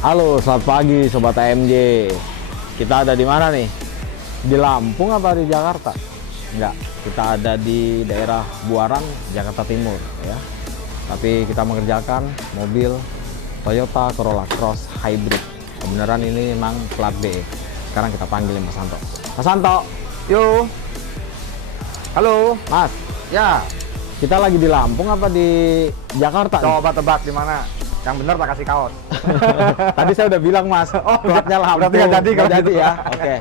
Halo, selamat pagi Sobat AMJ. Kita ada di mana nih? Di Lampung apa di Jakarta? Enggak, kita ada di daerah Buaran, Jakarta Timur ya. Tapi kita mengerjakan mobil Toyota Corolla Cross Hybrid. Kebenaran ini memang plat B. Sekarang kita panggil Mas Santo. Mas Santo, Yo. Halo. Mas. Ya. Kita lagi di Lampung apa di Jakarta? Coba tebak di mana? Yang benar tak kasih kaos. Tadi saya udah bilang Mas. Oh, tempatnya Lampung. Berarti nggak jadi kalau jadi gitu. ya. Oke.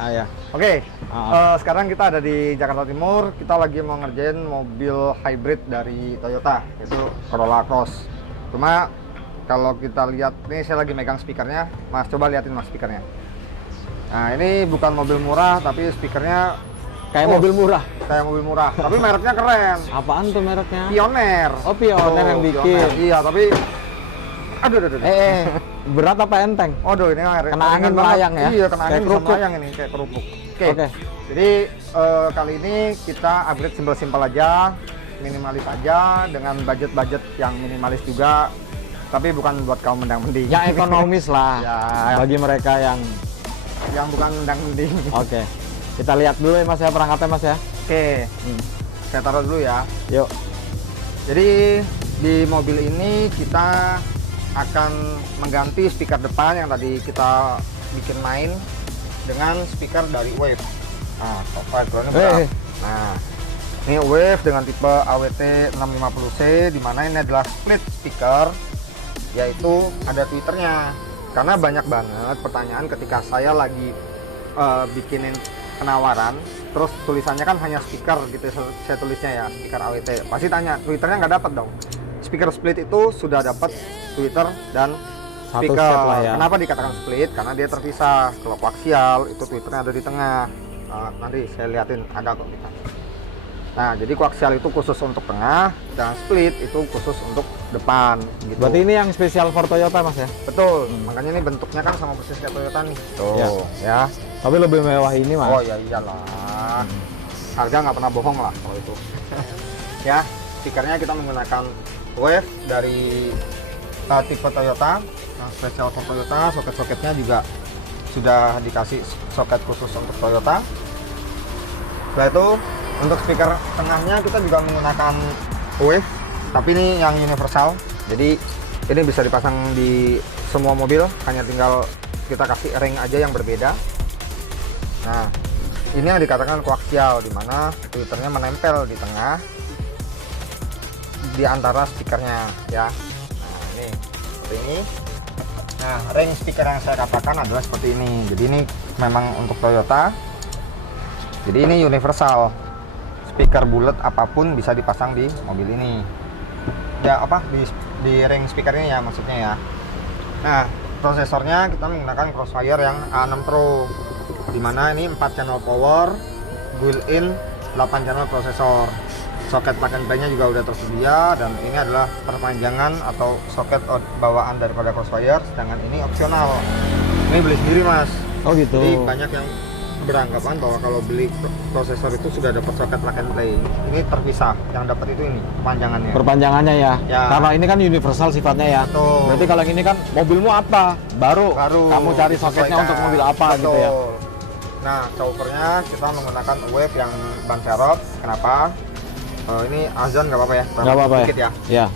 Ya. Oke. Ah. Sekarang kita ada di Jakarta Timur. Kita lagi mau ngerjain mobil hybrid dari Toyota, yaitu Corolla Cross. Cuma kalau kita lihat, nih saya lagi megang speakernya. Mas, coba liatin Mas speakernya. Nah, ini bukan mobil murah, tapi speakernya Kayak mobil murah. kayak mobil murah. Tapi mereknya keren. Apaan tuh mereknya? Pioneer. Oh, Pioneer yang bikin. Pioneer. Iya, tapi aduh. Berat apa enteng? Aduh, ini Kena angin melayang ya? Iya, kena Kayak angin bisa kerupuk. melayang ini, kayak kerupuk. Oke. Jadi kali ini kita upgrade simpel-simpel aja, minimalis aja, dengan budget-budget yang minimalis juga. Tapi bukan buat kaum mendang-mending. Yang ekonomis lah. Ya. Bagi mereka yang Yang bukan mendang-mending. Oke. Kita lihat dulu ya Mas ya perangkatnya Mas ya. Oke, saya taruh dulu ya. Yuk. Jadi di mobil ini kita akan mengganti speaker depan yang tadi kita bikin main dengan speaker dari Wave. Nah, ini berat. Nah, ini Wave dengan tipe AWT 650C, di mana ini adalah split speaker, yaitu ada tweeternya. Karena banyak banget pertanyaan ketika saya lagi bikinin penawaran, terus tulisannya kan hanya speaker gitu, saya tulisnya ya speaker AWT. Pasti tanya, tweeternya nggak dapat dong. Speaker split itu sudah dapat tweeter dan Satu speaker. set lah ya. Kenapa dikatakan split? Karena dia terpisah. Kalau koaksial itu tweeternya ada di tengah. Nanti saya liatin agak komplikan. Nah, jadi koaksial itu khusus untuk tengah, dan split itu khusus untuk depan. Gitu. Berarti ini yang spesial for Toyota Mas ya? Betul. Makanya ini bentuknya kan sama persis kayak Toyota nih. Tuh, Ya. ya. Tapi lebih mewah ini Mas. Oh ya iyalah. Harga nggak pernah bohong lah kalau itu. Ya, speakernya kita menggunakan Wave dari tipe Toyota. Nah, spesial for Toyota, soket-soketnya juga sudah dikasih soket khusus untuk Toyota. Setelah itu untuk speaker tengahnya kita juga menggunakan Wave, tapi ini yang universal. Jadi ini bisa dipasang di semua mobil, hanya tinggal kita kasih ring aja yang berbeda. Nah, ini yang dikatakan koaksial, di mana tweeternya menempel di tengah di antara speakernya ya. Nah, ini seperti ini. Nah, ring speaker yang saya katakan adalah seperti ini. Jadi ini memang untuk Toyota. Jadi ini universal. Speaker bulat apapun bisa dipasang di mobil ini. Ya apa di ring speaker ini ya maksudnya ya. Nah, prosesornya kita menggunakan Crossfire yang A6 Pro. Dimana ini 4 channel power, built-in 8 channel prosesor. Soket plug and play-nya juga udah tersedia, dan ini adalah perpanjangan atau soket bawaan daripada Crossfire, sedangkan ini opsional. Ini beli sendiri Mas. Oh gitu. Jadi banyak yang beranggapan bahwa kalau beli prosesor itu sudah dapat soket plug and play. Ini terpisah, yang dapat itu ini perpanjangannya. Perpanjangannya ya. Ya. Karena ini kan universal sifatnya ya. Betul. Berarti kalau ini kan mobilmu apa? Baru kamu cari soketnya disesuaikan. untuk mobil apa Betul. gitu ya. Nah, chauffeurnya kita menggunakan Wave yang ban serep. Kenapa? Ini azan nggak apa-apa ya? Nggak apa-apa Sedikit ya. Ya.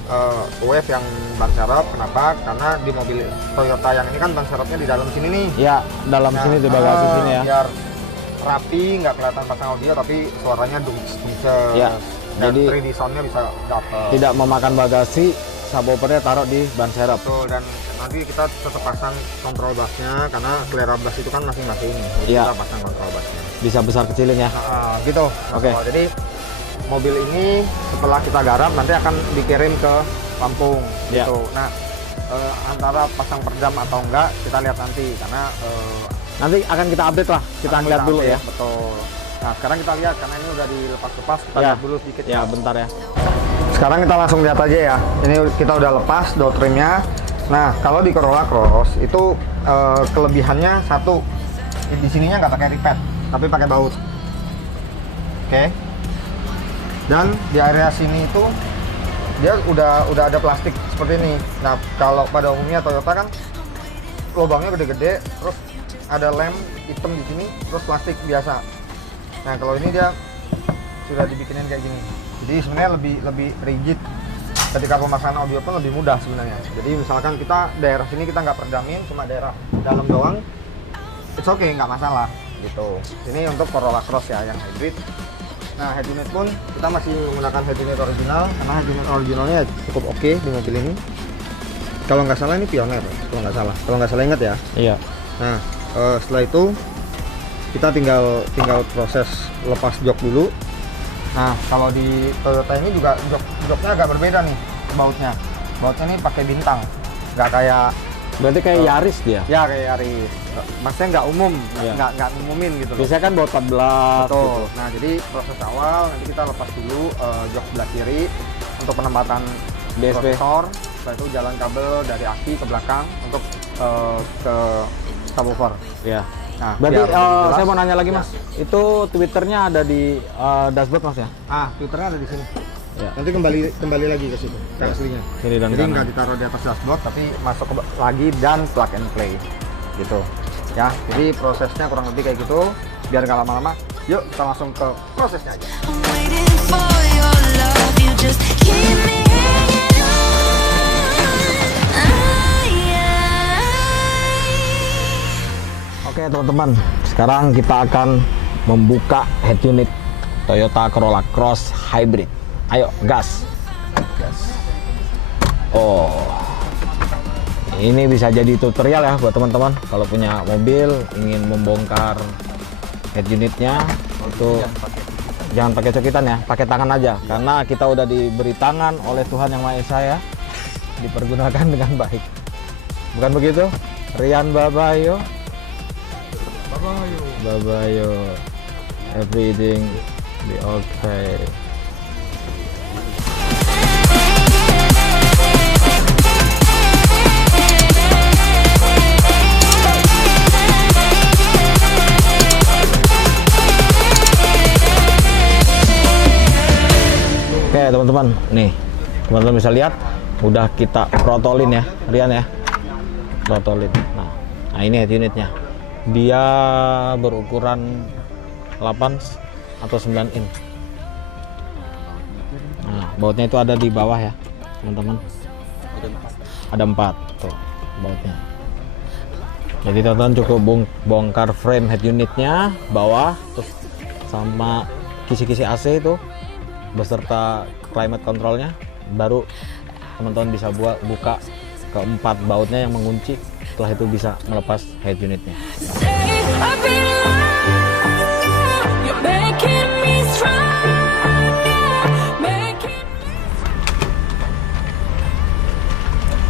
Wave yang ban serep. Kenapa? Karena di mobil Toyota yang ini kan ban serepnya di dalam sini nih. Ya, dalam Nah, sini di bagasi sini ya. Biar rapi, nggak kelihatan pasang audio, tapi suaranya dungses. Ya, Dan jadi 3D sound-nya bisa dapat. tidak memakan bagasi, subwoofernya taruh di ban serep. Betul, dan nanti kita tetap pasang kontrol bassnya, karena selera bass itu kan masing-masing. Jadi Iya. kita pasang kontrol bassnya. Bisa besar kecilin ya. Nah, gitu. Oke. Jadi mobil ini setelah kita garap nanti akan dikirim ke Lampung. Iya. Gitu. Nah, antara pasang perdam atau enggak kita lihat nanti, karena Nanti akan kita update lah. Kita akan lihat dulu update, ya. Betul. Nah, sekarang kita lihat karena ini udah dilepas-lepas, kita Ya. lihat dulu sedikit. Ya, bentar ya. Sekarang kita langsung lihat aja ya. Ini kita udah lepas door trimnya. Nah, kalau di Corolla Cross itu kelebihannya satu, di sininya nggak pakai ripet, tapi pakai baut. Oke. Dan di area sini itu dia udah ada plastik seperti ini. Nah, kalau pada umumnya Toyota kan lubangnya gede-gede, terus ada lem hitam di sini, terus plastik biasa. Nah kalau ini dia sudah dibikinin kayak gini, jadi sebenarnya lebih rigid. Ketika pemasangan audio pun lebih mudah sebenarnya. Jadi misalkan kita daerah sini kita nggak perdamin, cuma daerah dalam doang, it's okay, nggak masalah gitu. Ini untuk Corolla Cross ya yang hybrid. Nah head unit pun kita masih menggunakan head unit original, karena head unit originalnya cukup oke di mobil ini. Kalau nggak salah ini Pioneer, kalau nggak salah ingat ya. Iya. Nah setelah itu kita tinggal proses lepas jok dulu. Nah kalau di Toyota ini juga joknya agak berbeda nih bautnya. Bautnya ini pakai bintang, nggak kayak. Berarti kayak Yaris dia. Ya kayak Yaris. Maksudnya nggak umum, Iya. nggak ngumumin gitu loh. Biasanya kan baut 14 Betul. gitu. Nah jadi proses awal nanti kita lepas dulu jok sebelah kiri untuk penempatan DSP. prosesor. Setelah itu jalan kabel dari aki ke belakang untuk ke subwoofer. Iya. Nah, Berarti biar lebih jelas. saya mau nanya lagi Ya. Mas, itu Twitternya ada di dashboard Mas ya? Twitternya ada di sini. Ya. Nanti kembali lagi ke situ, ke aslinya. Kiri dan Jadi kanan. nggak ditaruh di atas dashboard, tapi masuk lagi dan plug and play, gitu. Ya, jadi prosesnya kurang lebih kayak gitu. Biar nggak lama-lama, yuk kita langsung ke prosesnya aja. I'm waiting for your love, you just keep me hanging on. Oke teman-teman, sekarang kita akan membuka head unit Toyota Corolla Cross Hybrid. Ayo, gas. Oh, ini bisa jadi tutorial ya buat teman-teman kalau punya mobil ingin membongkar head unitnya. Itu jangan pakai cokitan ya, pakai tangan aja, karena kita udah diberi tangan oleh Tuhan Yang Maha Esa ya, dipergunakan dengan baik. Bukan begitu, Rian Babayo? Babayo, everything be okay. Oke teman-teman, nih teman-teman bisa lihat udah kita protolin ya, Rian ya, protolin. Nah ini head unitnya, dia berukuran 8 atau 9 in. Nah bautnya itu ada di bawah ya teman-teman, ada 4 tuh bautnya. Jadi teman-teman cukup bongkar frame head unitnya bawah, terus sama kisi-kisi AC itu beserta climate controlnya, baru teman-teman bisa buka keempat bautnya yang mengunci. Setelah itu bisa melepas head unitnya. Say, I've been lying, you're making me stronger, making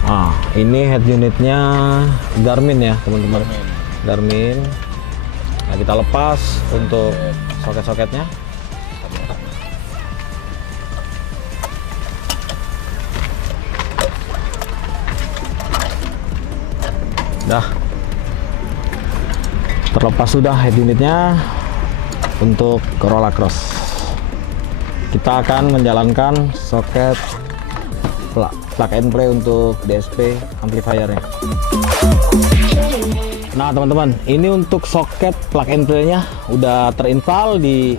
Ah, ini head unitnya Garmin ya teman-teman, Garmin. Nah kita lepas untuk soket-soketnya. Dah terlepas sudah head unitnya untuk Corolla Cross. Kita akan menjalankan soket plug and play untuk DSP amplifiernya. Nah teman-teman, ini untuk soket plug and play-nya udah terinstall di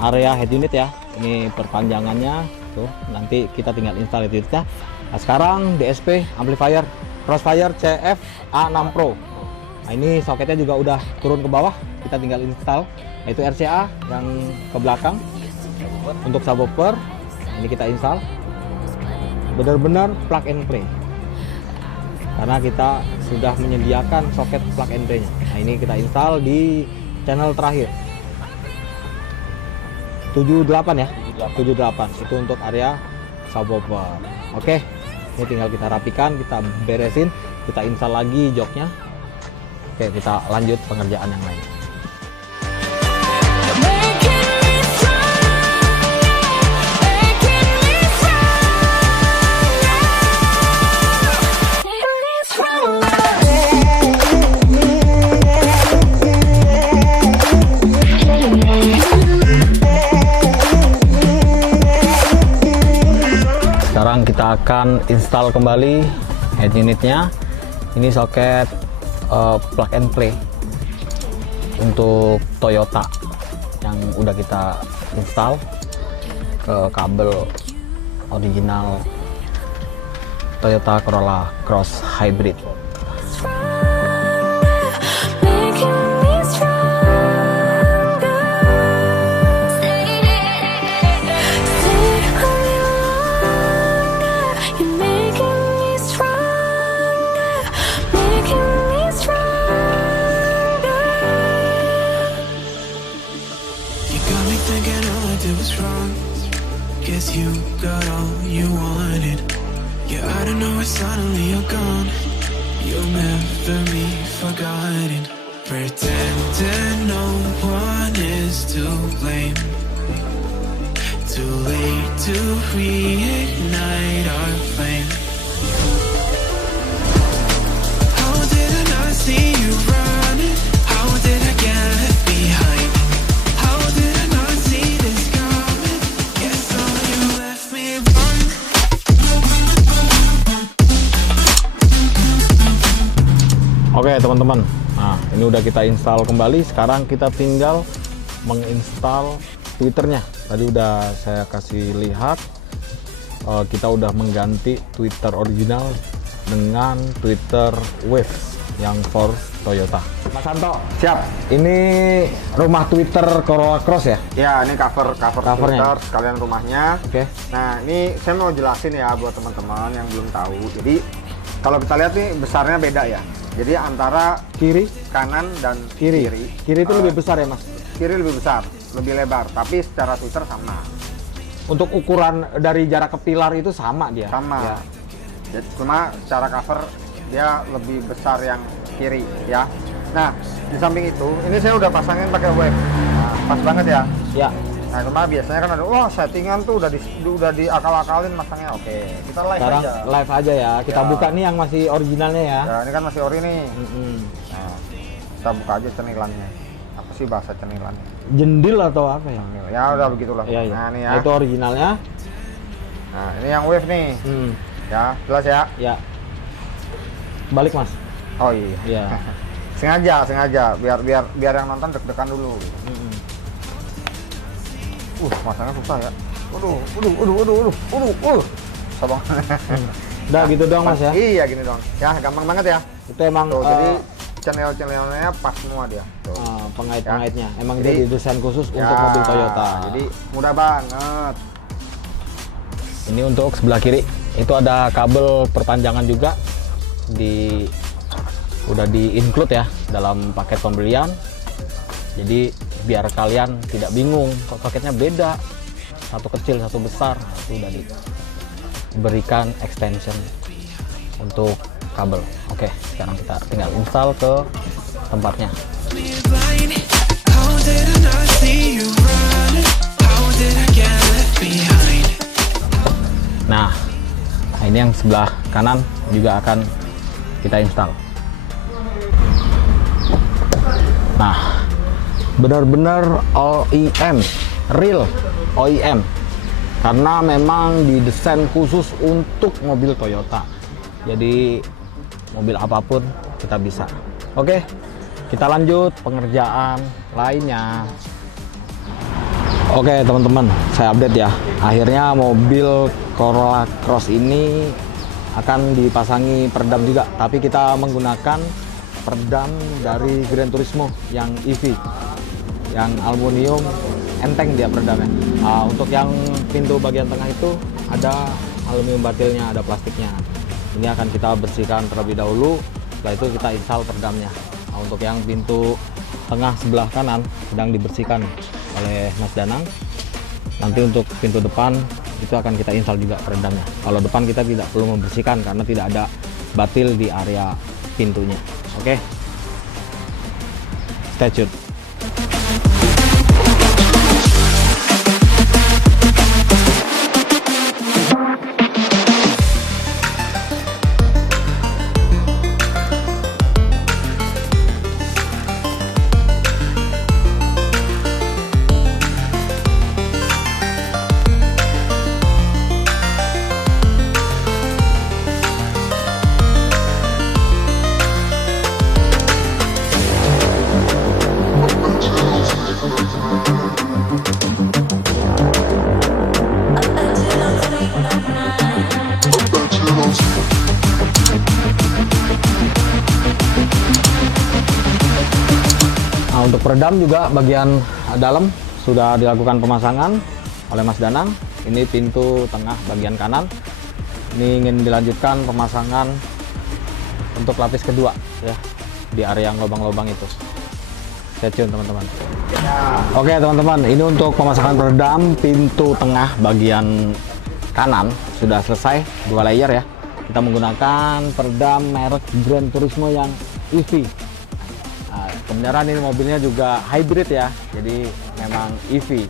area head unit ya. Ini perpanjangannya tuh, nanti kita tinggal install head unitnya. Nah sekarang DSP amplifier Crossfire CF A6 Pro. Nah ini soketnya juga udah turun ke bawah, kita tinggal install, yaitu RCA yang ke belakang untuk subwoofer. Nah, ini kita install, benar-benar plug and play, karena kita sudah menyediakan soket plug and play nya. Nah ini kita install di channel terakhir 78 ya, 78 itu untuk area subwoofer. Oke, ini tinggal kita rapikan, kita beresin, kita install lagi joknya. Oke, kita lanjut pengerjaan yang lain. Sekarang kita akan install kembali head unitnya. Ini soket plug and play untuk Toyota yang udah kita install ke kabel original Toyota Corolla Cross Hybrid. Guess you got all you wanted. Yeah, I don't know why suddenly you're gone. You'll never be forgotten. Pretending no one is to blame. Too late to reignite our flame. How did I not see you running? How did I get left behind? How did I not see this coming? Guess all you left me wrong. Oke teman-teman, nah ini udah kita install kembali. Sekarang kita tinggal menginstal Twitternya. Tadi udah saya kasih lihat, kita udah mengganti Twitter original dengan Twitter Wave yang for Toyota. Mas Santo, Siap. ini rumah Twitter Corolla Cross ya? Ya, ini covernya. Twitter sekalian rumahnya. Oke. Nah, ini saya mau jelasin ya buat teman-teman yang belum tahu. Jadi kalau kita lihat nih besarnya beda ya. Jadi antara Kiri, kanan dan kiri. Kiri itu lebih besar ya Mas? Kiri lebih besar, lebih lebar, tapi secara Twitter sama. Untuk ukuran dari jarak ke pilar itu sama dia? Sama. Ya. Jadi, cuma secara cover dia lebih besar yang kiri ya. Nah, di samping itu, ini saya udah pasangin pakai wave. Nah, pas banget ya. Ya. Nah, cuma biasanya kan ada, wah settingan tuh udah diakal-akalin masangnya. Oke, kita live Sekarang aja. live aja ya. Kita Ya. buka nih yang masih originalnya ya. Ya, ini kan masih ori nih. Mm-mm. Nah, kita buka aja cenilannya. Apa sih bahasa cenilannya? Jendil atau apa ya? Ya udah begitulah. Iya, iya. Nah, ini ya. Nah, itu originalnya. Nah, ini yang wave nih. Ya, jelas ya. Ya. Balik Mas. Oh iya. Iya. sengaja biar yang nonton deg-degan dulu. Masanya susah ya. Waduh. Susah banget. Udah gitu doang Mas ya. Iya gini dong. Ya gampang banget ya. Itu emang Tuh, jadi channel-channelnya pas semua dia. Tuh. pengait-pengaitnya. Emang Jadi- dia didesain khusus Ya, untuk mobil Toyota. Jadi mudah banget. Ini untuk sebelah kiri. Itu ada kabel perpanjangan juga udah di-include ya dalam paket pembelian. Jadi biar kalian tidak bingung kok soketnya beda. Satu kecil, satu besar. Nah, itu udah diberikan extension untuk kabel. Oke, sekarang kita tinggal install ke tempatnya. Blind. How did I not see you running? How did I get left behind? Nah, ini yang sebelah kanan juga akan kita install. Nah, benar-benar OEM, real OEM, karena memang didesain khusus untuk mobil Toyota. Jadi mobil apapun kita bisa. Oke, kita lanjut pengerjaan lainnya. Oke teman-teman, saya update ya. Akhirnya mobil Corolla Cross ini akan dipasangi peredam juga, tapi kita menggunakan peredam dari Gran Turismo yang EV, yang aluminium, enteng dia peredamnya. Untuk yang pintu bagian tengah itu ada aluminium batilnya, ada plastiknya. Ini akan kita bersihkan terlebih dahulu, setelah itu kita install peredamnya. Untuk yang pintu tengah sebelah kanan sedang dibersihkan oleh Mas Danang. Nanti untuk pintu depan itu akan kita install juga peredamnya. Kalau depan kita tidak perlu membersihkan karena tidak ada batil di area pintunya. Oke, stay tune. Untuk peredam juga bagian dalam sudah dilakukan pemasangan oleh Mas Danang. Ini pintu tengah bagian kanan. Ini ingin dilanjutkan pemasangan untuk lapis kedua ya, di area yang lubang-lubang itu. Stay tune teman-teman. Oke teman-teman, ini untuk pemasangan peredam pintu tengah bagian kanan sudah selesai, 2 layer ya. Kita menggunakan peredam merek Gran Turismo yang EV. Nah, kebenaran ini mobilnya juga hybrid ya, jadi memang EV.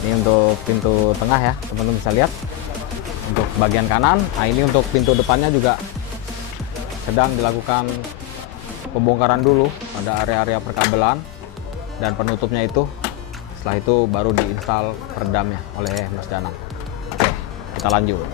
Ini untuk pintu tengah ya, teman-teman bisa lihat. Untuk bagian kanan, nah ini untuk pintu depannya juga sedang dilakukan pembongkaran dulu pada area-area perkabelan dan penutupnya itu. Setelah itu baru diinstal peredamnya oleh Mas Danang. Oke, kita lanjut.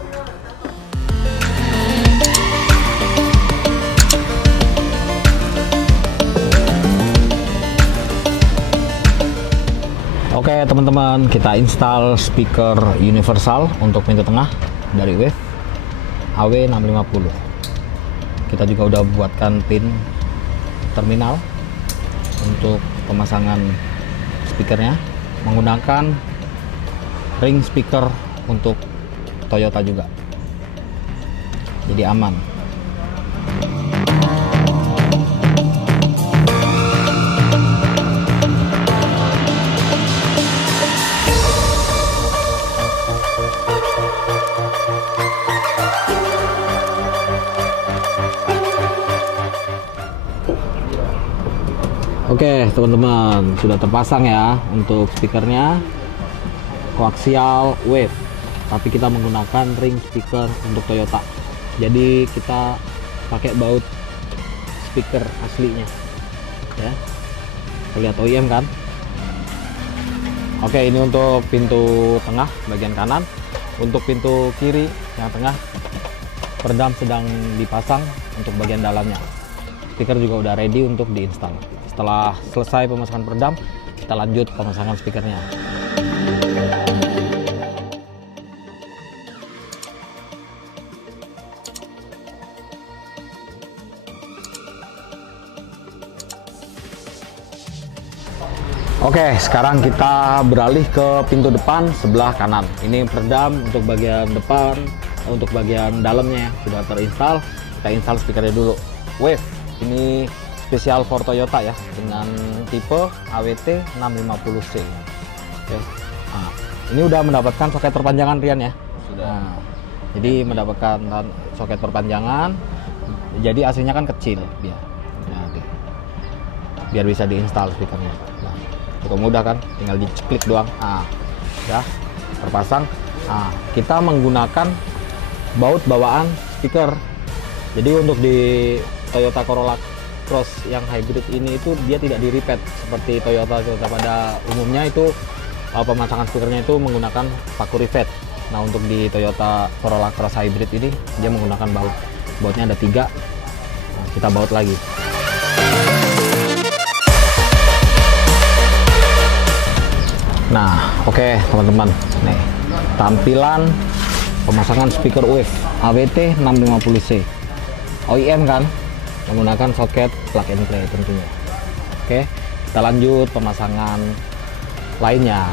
Oke teman-teman, kita install speaker universal untuk pintu tengah dari Wave AW650. Kita juga udah buatkan pin terminal untuk pemasangan speakernya menggunakan ring speaker untuk Toyota juga, jadi aman. Oke teman-teman, sudah terpasang ya untuk speakernya koaksial Wave, tapi kita menggunakan ring speaker untuk Toyota. Jadi kita pakai baut speaker aslinya ya. Lihat OEM kan. Oke, ini untuk pintu tengah bagian kanan. Untuk pintu kiri yang tengah peredam sedang dipasang untuk bagian dalamnya. Speaker juga udah ready untuk diinstal. Setelah selesai pemasangan peredam, kita lanjut pemasangan speakernya. Oke, sekarang kita beralih ke pintu depan sebelah kanan. Ini peredam untuk bagian depan, untuk bagian dalamnya sudah terinstall. Kita install speakernya dulu. Wave, ini spesial for Toyota ya, dengan tipe AWT 650C. Oke. Nah, ini udah mendapatkan soket perpanjangan Rian ya. Sudah. Nah, jadi mendapatkan soket perpanjangan. Jadi AC-nya kan kecil biar bisa diinstal speakernya. Nah, cukup mudah kan, tinggal diklik doang. Nah, ya terpasang. Nah, kita menggunakan baut bawaan speaker. Jadi untuk di Toyota Corolla Cross yang hybrid ini itu dia tidak di repeat seperti Toyota pada umumnya itu. Pemasangan speakernya itu menggunakan paku rivet. Nah, untuk di Toyota Corolla Cross hybrid ini dia menggunakan baut. Bautnya ada 3. Nah, kita baut lagi. Nah, oke teman-teman, nih tampilan pemasangan speaker Wave AWT 650C OEM kan, menggunakan soket plug and play tentunya. Oke, kita lanjut pemasangan lainnya.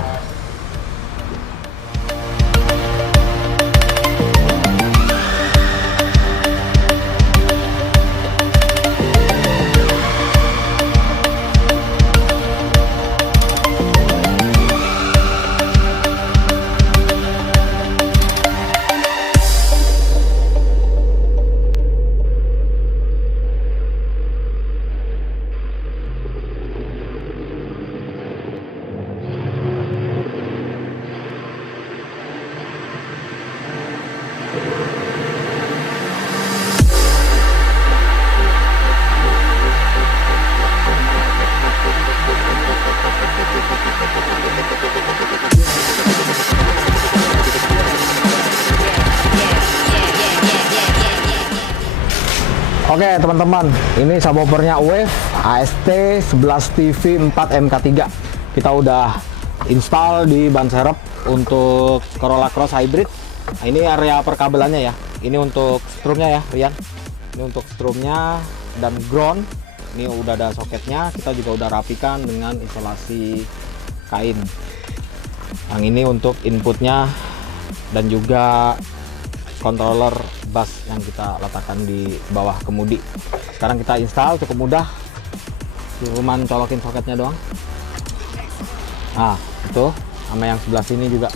Oke teman-teman, ini subwoofernya Wave AST 11 TV 4 MK3. Kita udah install di ban serep untuk Corolla Cross Hybrid. Nah, ini area perkabelannya ya. Ini untuk strumnya ya, Rian. Ini untuk strumnya dan ground. Ini udah ada soketnya, kita juga udah rapikan dengan instalasi kain. Yang ini untuk inputnya dan juga controller bass yang kita letakkan di bawah kemudi. Sekarang kita install, cukup mudah, cuman colokin soketnya doang. Nah itu sama yang sebelah sini juga.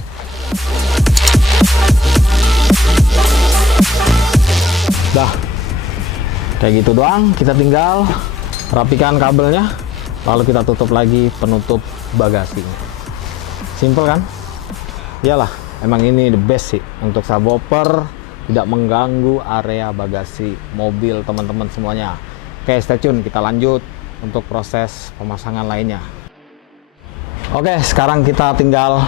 Dah kayak gitu doang, kita tinggal rapikan kabelnya, lalu kita tutup lagi penutup bagasinya. Simple kan? Iyalah, emang ini the best sih untuk subwoofer, tidak mengganggu area bagasi mobil teman-teman semuanya. Oke, stay tune, kita lanjut untuk proses pemasangan lainnya. Oke, sekarang kita tinggal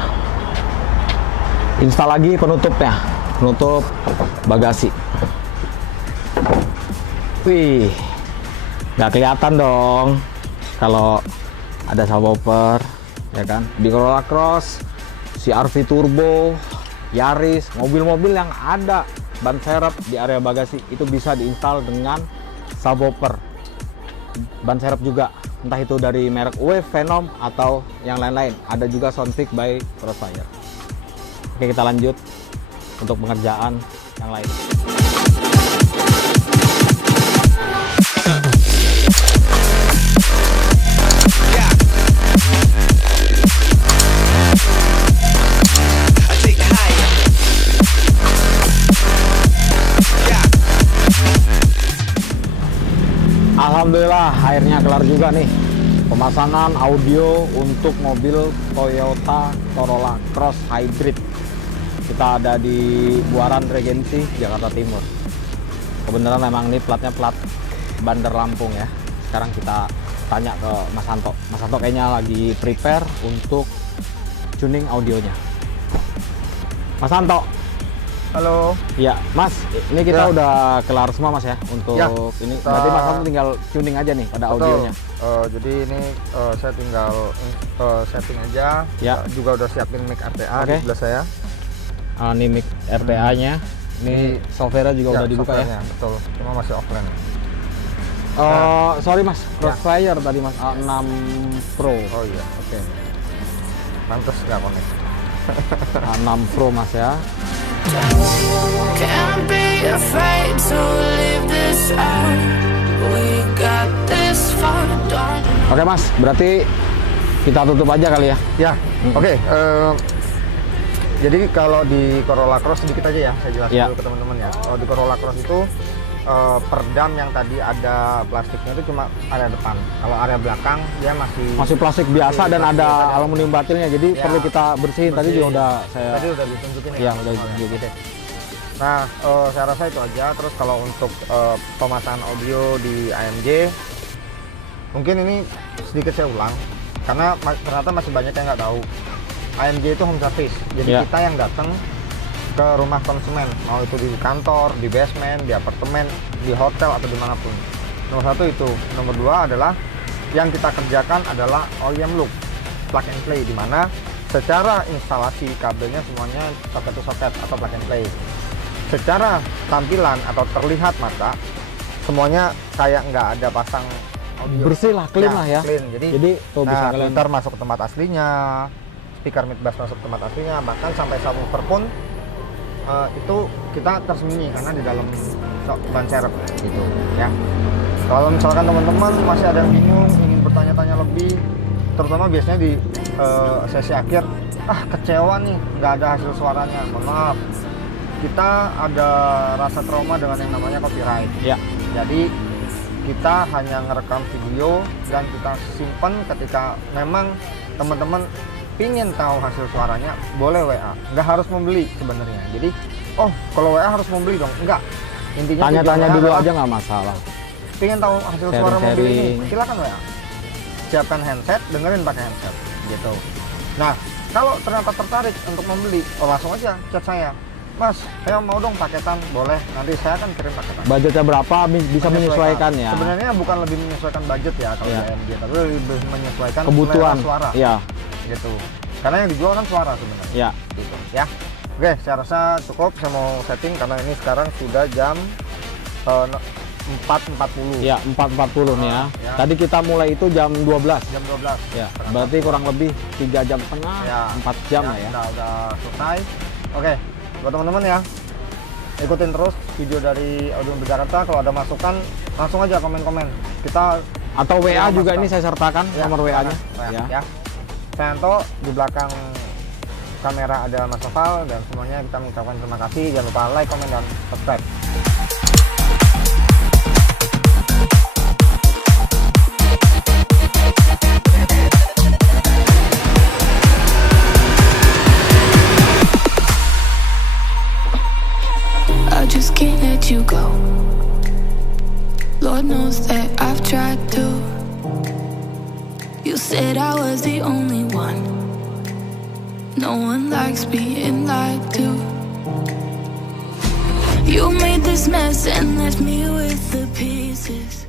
install lagi penutupnya, penutup bagasi. Wih, nggak kelihatan dong kalau ada subwoofer, ya kan? Di Corolla Cross, CR-V Turbo, Yaris, mobil-mobil yang ada ban serep di area bagasi itu bisa diinstal dengan subwoofer. Ban serep juga, entah itu dari merek Wave, Venom, atau yang lain-lain. Ada juga Soundpeak by Crossfire. Oke, kita lanjut untuk pengerjaan yang lain. Alhamdulillah akhirnya kelar juga nih pemasangan audio untuk mobil Toyota Corolla Cross Hybrid. Kita ada di Buaran Regency, Jakarta Timur. Kebenaran memang ini platnya plat Bandar Lampung ya. Sekarang kita tanya ke Mas Santo. Mas Santo kayaknya lagi prepare untuk tuning audionya. Mas Santo. Halo. Ya, Mas, ini kita Ya. udah kelar semua Mas ya untuk Ya, ini. kita- Berarti Mas Santo tinggal tuning aja nih pada Betul. audionya. Jadi ini saya tinggal setting aja. Ya. Juga udah siapin mic RTA Oke. di sebelah saya. Ini mic RTA-nya. Ini software juga Ya, udah dibuka ya. softwarenya, betul. Cuma masih offline. Sorry Mas, Crossfire tadi Mas A6 Pro. Oh iya, oke. Pantes nggak connect. A6 Pro Mas ya. Can't be afraid to leave this out. We got this far, don't. Oke Mas, berarti kita tutup aja kali ya. Ya, oke. Jadi kalau di Corolla Cross sedikit aja ya, saya jelasin Ya. dulu ke teman-teman ya. Kalau di Corolla Cross itu perdam yang tadi ada plastiknya itu cuma area depan. Kalau area belakang dia Masih plastik biasa dan plastik ada biasa. aluminium batilnya, jadi Ya. perlu kita bersihin. Tadi juga udah saya. Tadi udah ditunjukin Iya, udah teman-teman ya. ditunjukin. Nah, saya rasa itu aja. Terus kalau untuk pemasangan audio di AMG, mungkin ini sedikit saya ulang, karena ternyata masih banyak yang nggak tahu. AMG itu home service, jadi Ya. kita yang datang ke rumah konsumen, mau itu di kantor, di basement, di apartemen, di hotel atau dimanapun. Nomor satu itu. Nomor dua adalah yang kita kerjakan adalah OEM loop, plug and play, di mana secara instalasi kabelnya semuanya soket to soket atau plug and play. Secara tampilan atau terlihat mata semuanya kayak nggak ada pasang audio. Bersih lah, clean lah ya. Clean. Jadi tuh bisa kalian. filter masuk ke tempat aslinya, speaker mid bass masuk ke tempat aslinya, bahkan sampai subwoofer pun itu kita tersembunyi karena di dalam ban serep gitu ya. Kalau misalkan teman-teman masih ada yang bingung, ingin bertanya-tanya lebih, terutama biasanya di sesi akhir, kecewa nih nggak ada hasil suaranya, mohon maaf, kita ada rasa trauma dengan yang namanya copyright. Ya. Jadi kita hanya ngerekam video dan kita simpan. Ketika memang teman-teman pingin tahu hasil suaranya, boleh WA, nggak harus membeli sebenarnya. Jadi kalau WA harus membeli dong, enggak. Intinya Tanya-tanya tujuannya dulu adalah aja nggak masalah. pingin tahu hasil suara mobil ini, Sharing-sharing. silakan WA, siapkan handset, dengerin pakai handset gitu. Nah, kalau ternyata tertarik untuk membeli, langsung aja chat saya, Mas, saya mau dong paketan, boleh, nanti saya akan kirim paketan. Budgetnya berapa bisa menyesuaikan ya. Sebenarnya bukan lebih menyesuaikan budget ya kalau Iya. di AMG, tapi lebih menyesuaikan Kebutuhan. selera suara Iya. gitu. Karena yang dijual kan suara sebenarnya. Ya. Gitu ya. Oke, saya rasa cukup. Saya mau setting karena ini sekarang sudah jam 4.40. Ya, 4.40 nih ya. Ya. Tadi kita mulai itu jam 12. Jam 12. Ya, berarti kurang lebih 3 jam setengah, Ya. 4 jam lah ya. Udah selesai. Oke, buat teman-teman ya, ikutin terus video dari Audio untuk Jakarta. Kalau ada masukan, langsung aja komen-komen. Kita Atau WA Terima juga kasih. ini saya sertakan ya, nomor WA-nya. ya. Saya Anto, di belakang kamera ada Mas Noval, dan semuanya kita mengucapkan terima kasih. Jangan lupa like, komen, dan subscribe. I just can't let you go. Lord knows that I've tried to. You said I was the only one. No one likes being lied to. You made this mess and left me with the pieces.